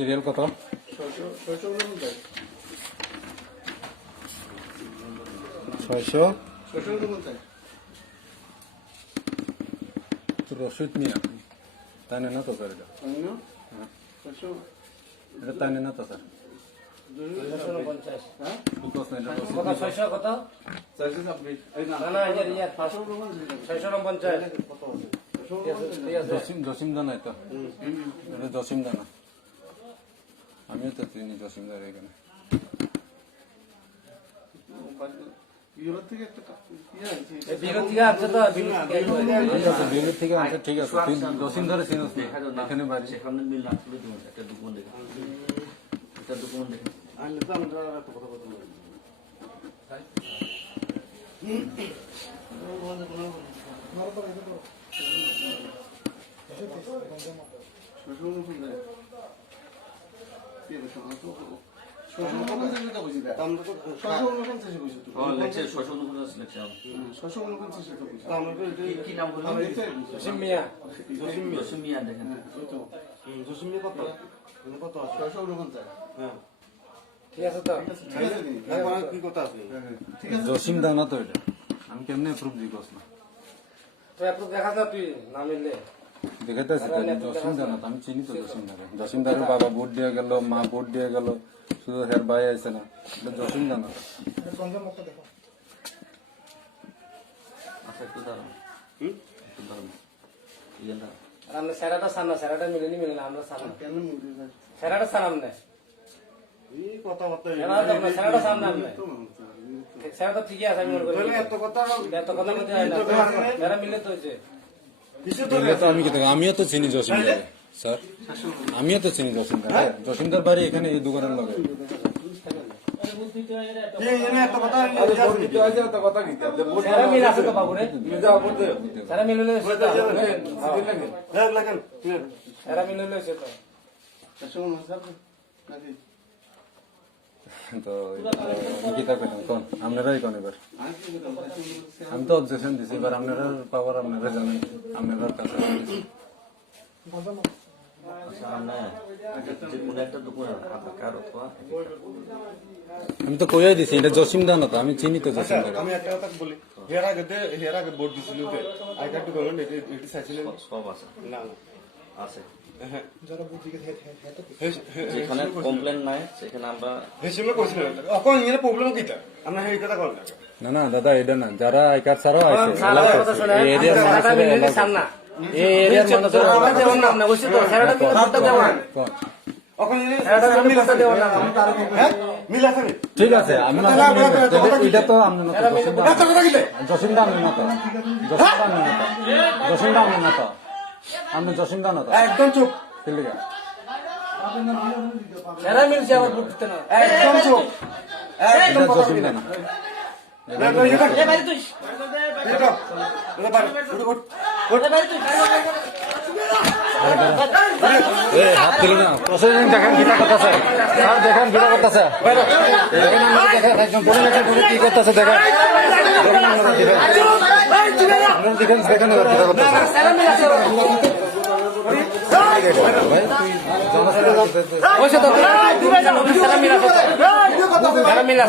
Serial কত? 600 রশিদ মিয়া তাই না তো স্যার? এটা তাই না তো স্যার? 649 জসিম দানা তো এটা জসিম দানা আমিও তো চিনি জসিম দার এখানে ঠিক আছে জসিম ধরে চিনিস এখানে বাড়ি সেখানে মিল না তুলে দেবেন একটা ডকুমেন্ট দেখে একটা ডকুমেন্ট দেখে আনলে তো আমরা একটা কথা বলতে পারি কি নাম জসিম মিয়া দেখেন জসিম মিয়া কত 649 হ্যাঁ ঠিক আছে তো কি কথা আছে জসিম দানা তো এটা আমি কেমনে অ্যাপ্রুভ দিই কস না তো অ্যাপ্রুভ দেখা যা তুই নাম নিলে দেখাইতেছি জসিম দানা তো আমি চিনি তো জসিম দারের বাবা ভোট দিয়ে গেল মা ভোট দিয়ে গেল শুধু হের ভাই আছে না এটা জসিম দানা আচ্ছা একটু দাঁড়ান একটু দাঁড়ান আমরা স্যারাটা সামনা স্যারাটা মিলে আমরা সামনা স্যারাটা সামনা নেই এই কথাবার্তা স্যারাটা সামনা নেই স্যারাটা ঠিকই আছে আমি মনে করি এত কথা বলতে হয় না স্যারা মিলে তো হয়েছে আমিও তো চিনি জসিমদার স্যার আমিও তো চিনি জসিমদার বাড়ি এখানে এই দোকানের লগে তো গীতা কইলাম কোন আপনারাই কোন এবার আমি তো অবজেকশন দিছি এবার আপনারা পাওয়ার আপনারা জানেন আপনারা কাছে আমি তো কইয়াই দিছি এটা জসিম দানা তো আমি চিনি তো জসিম দানা আমি একটা কথা বলি হের আগে ভোট দিছিল আই কার্ড টু গভর্নমেন্ট এটি চাইছিলেন সব আছে না আছে যারা ভোট দিকে যেখানে কমপ্লেন নাই সেখানে আমরা হেসিমে কইছিলেন এখন এর প্রবলেম কিটা আমরা এই কথা কল না দাদা এটা না যারা আই কার্ড ছাড়াও আছে এই এরিয়ার সামনা এই এরিয়ার মানুষ আমরা দেওয়ার নাম না বুঝছিস তো স্যারাটা মিলে দেওয়ার মিল আছে ঠিক আছে আমি এটা তো আমি জসিম দা আমি না তো জসিম দা আমি না তো আমি জসিম দা না তো একদম চুপ ঠিক আছে স্যারা মিলছে আবার ভোট দিতে না একদম চুপ একদম জসিম দা না হাত দিল না প্রসেসিং দেখেন কিটা করতেছে স্যার দেখেন কিটা করতেছে দেখেন একজন পুলিশ কি করতেছে দেখেন দেখেন দেখেন কিটা করতেছে স্যারা মিলা